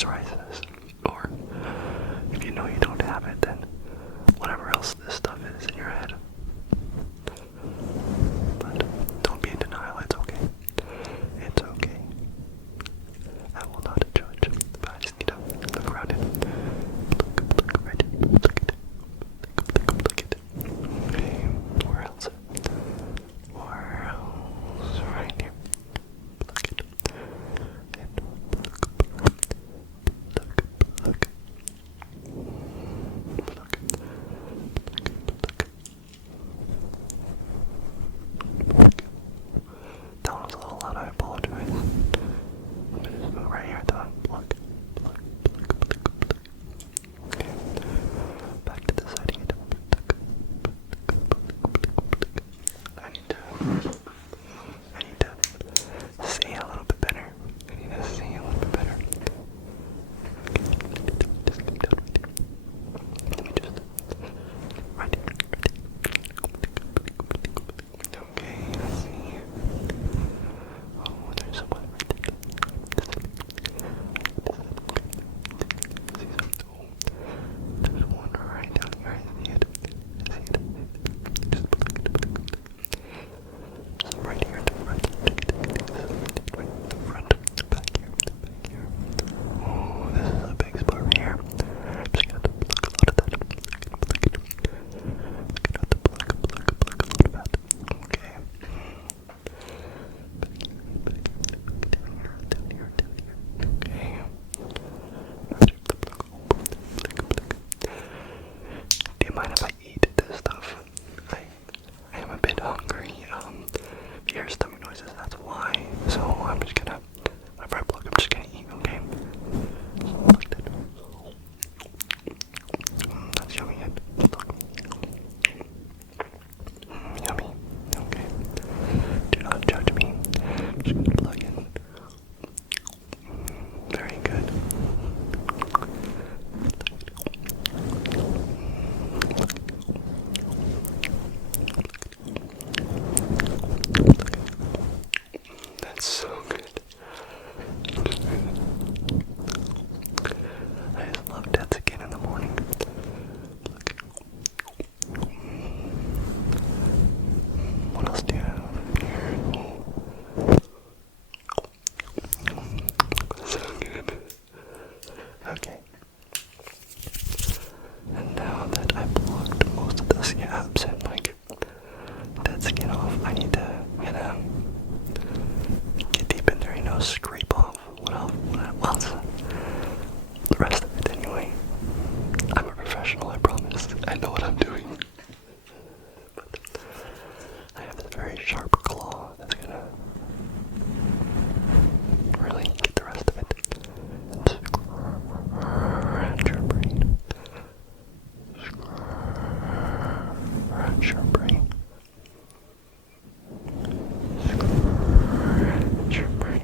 psoriasis, or if you know you don't have it, then whatever else this stuff is in your head. But don't be in denial, it's okay. It's okay. I will not judge, but I just need to look around it. Look right here. Look at it. Look at it. Okay, where else? Where else? Right here. Look at it. And look. That one was a little loud, I apologize. I'm gonna just go right here at the pluck. Okay. Back to the side again. I need to see a little bit better. Let me just right here. Okay, let's see. Oh, there's someone right there. There's one right down here. I see it. Just look at it. Right here at the front. Right at the front. Back here. Oh, this is a big spot right here. I'm just gonna pluck a lot of that. Pluck it. Pluck a lot of that. Okay. Down here. Okay. Do you mind if I eat this stuff? I am a bit hungry. If you hear stomach noises, that's why. So I'm just gonna, whenever I pluck, I'm just gonna eat, okay? Like that. That's yummy. Yummy. Okay. Do not judge me. I'm just gonna plug in. Very good. That's so good. I just love dead skin in the morning. What else do you have here? So good. Okay. And now that I've blocked most of the scabs and like dead skin off, I need to get deep in there, scrape off what else? The rest of it anyway. I'm a professional, I promise. I know what I'm doing. But I have this very sharp claw that's gonna really get the rest of it. And scratch your brain. Scratch your brain. Scratch your brain.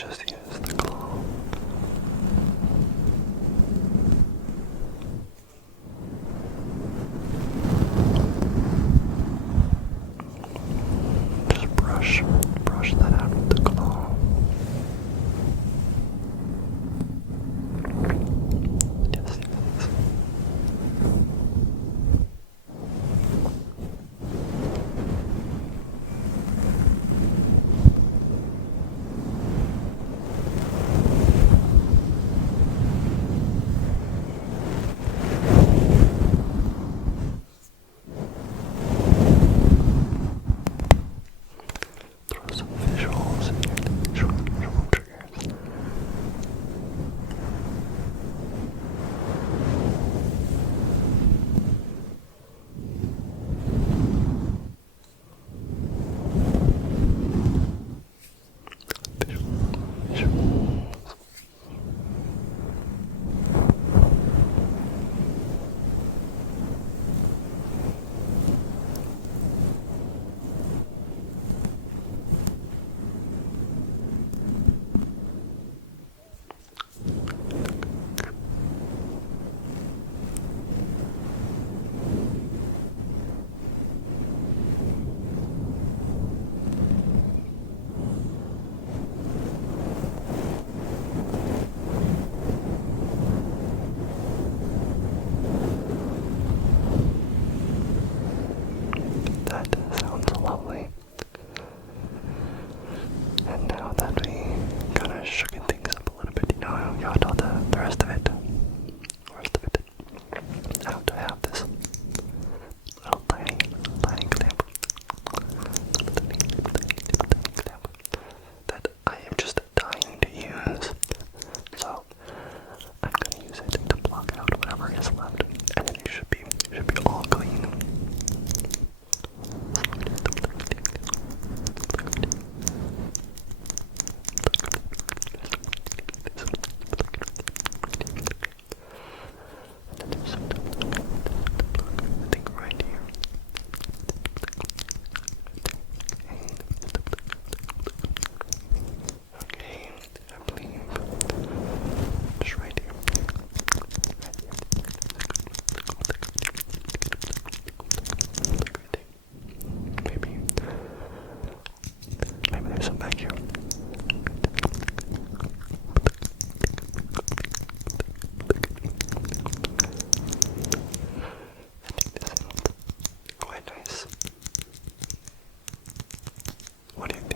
let's just use the claw. Just brush that out with the claw. Yes, yes. Throw some visuals in here, visual triggers. Visuals. That sounds lovely. And now that we kind of shooken things up a little bit, you know, you got all the rest of it. Now to have this little tiny clamp. That I am just dying to use. So I'm gonna use it to block out whatever is left, and then you should be all clean. I think right here. Okay, I believe just right here. Maybe there's some back here. I think this sounds quite nice. What do you think?